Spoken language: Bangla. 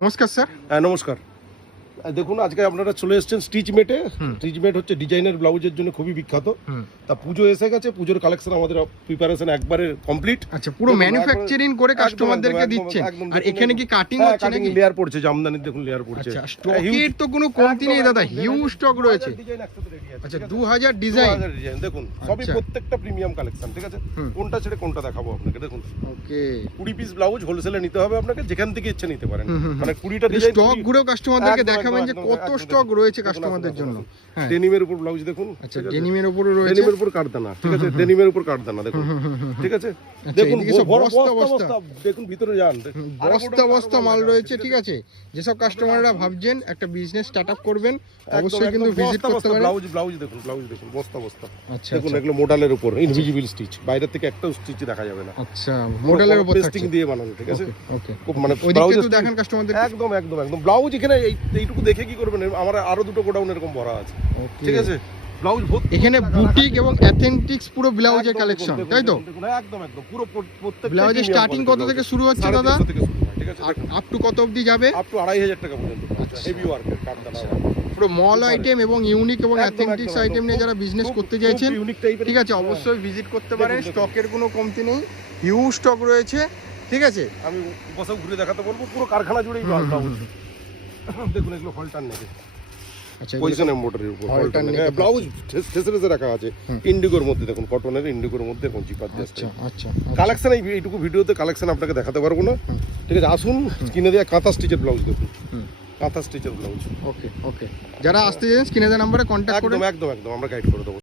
নমস্কার স্যার। হ্যাঁ নমস্কার। দেখুন আজকে আপনারা চলে এসেছেন স্টিচমেটে। স্টিচমেট হচ্ছে ডিজাইনার ব্লাউজের জন্য খুবই বিখ্যাত। তা পুজো এসে গেছে, পুজোর কালেকশন আমাদের প্রিপারেশন একবারে কমপ্লিট। আচ্ছা, পুরো ম্যানুফ্যাকচারিং করে কাস্টমারদেরকে দিচ্ছেন। আর এখানে কি কাটিং হচ্ছে কাটিং নাকি? লেয়ার পড়ছে, জামদানি দেখুন লেয়ার পড়ছে। আচ্ছা, স্টকের তো কোনো কমতি নেই দাদা, হিউজ স্টক রয়েছে। আচ্ছা, 2000 ডিজাইন দেখুন সবই আচ্ছা। প্রত্যেকটা প্রিমিয়াম কালেকশন, ঠিক আছে? কোনটা ছেড়ে কোনটা দেখাবো আপনাকে, দেখুন। ওকে, 20 পিস ব্লাউজ হোলসেলে নিতে হবে আপনাকে, যেখান থেকে ইচ্ছে নিতে পারেন। মানে 20টা ডিজাইন স্টক ঘুরেও কাস্টমারদেরকে একদম, দেখাবেন যে একদম, কত একদম, স্টক একদম। রয়েছে কাস্টমারদের জন্য। হ্যাঁ, ডেনিমের উপর ব্লাউজ দেখুন। আচ্ছা, ডেনিমের উপরে রয়েছে, ডেনিমের উপর কাটদানা, ঠিক আছে? ডেনিমের উপর কাটদানা দেখুন, ঠিক আছে? দেখুন এদিকে সব বস্তা বস্তা, দেখুন ভিতরে যান, বস্তা বস্তা মাল রয়েছে, ঠিক আছে? যেসব কাস্টমাররা ভাবছেন একটা বিজনেস স্টার্ট আপ করবেন, অবশ্যই কিন্তু ভিজিট করতে পারেন। ব্লাউজ দেখুন, বস্তা বস্তা। আচ্ছা দেখুন আচ্ছা এগুলো মডেলের উপর ইনভিজিবল স্টিচ, বাইরে থেকে একটাও স্টিচ দেখা যাবে না। আচ্ছা, মডেলের উপর পেস্টিং দিয়ে বানানো, ঠিক আছে? ওকে, খুব মানে ওইদিকে ব্লাউজ তো দেখেন কাস্টমারদের। একদম একদম একদম ব্লাউজ এখানে এইটুকু দেখে কি করবেন, আমার আরো দুটো গোডাউন এরকম ভরা আছে, ঠিক আছে? ব্লাউজ এখানে বুটিক এবং অ্যাথেন্টিক্স পুরো ব্লাউজের কালেকশন, তাই তো? একদম একদম পুরো প্রত্যেকটা ব্লাউজের স্টার্টিং কত থেকে শুরু হচ্ছে দাদা? ঠিক আছে, আপ টু কত অবধি যাবে? আপ টু 2500 টাকা পর্যন্ত। হেভি ওয়ার্কের কাটদানা, পুরো মল আইটেম এবং ইউনিক এবং একদম, অ্যাথেন্টিক্স একদম, আইটেম নিয়ে যারা বিজনেস খুব- করতে খুব চাইছেন, ইউনিক টাইপের, ঠিক আছে, অবশ্যই ভিজিট করতে দেখুন, পারেন। দেখুন। স্টকের কোনো কমতি নেই, হিউজ স্টক রয়েছে, ঠিক আছে? আমি বসে ঘুরে দেখাতে বলবো, পুরো কারখানা জুড়েই ব্লাউজ। দেখুন এগুলো হলটার নেবে, আচ্ছা, পজিশন এমব্রয়ডারির উপর Halter হলটার নেকে নেবে। ব্লাউজ ঠেসে রাখা আছে ইন্ডিগোর মধ্যে, দেখুন কটনের ইন্ডিগোর মধ্যে এরকম চিপার দিয়ে আচ্ছা আচ্ছা কালেকশন। এইটুকু ভিডিওতে কালেকশন আপনাকে দেখাতে পারবো না, ঠিক আছে? আসুন, কিনে দেওয়া কাঁথা স্টিচের ব্লাউজ দেখুন, কাঁথা স্টিচের ব্লাউজ। ওকে ওকে, যারা আসতে চান স্ক্রিনে দেওয়া নাম্বারে কন্ট্যাক্ট করুন। একদম একদম একদম আমরা গাইড করে দেবো।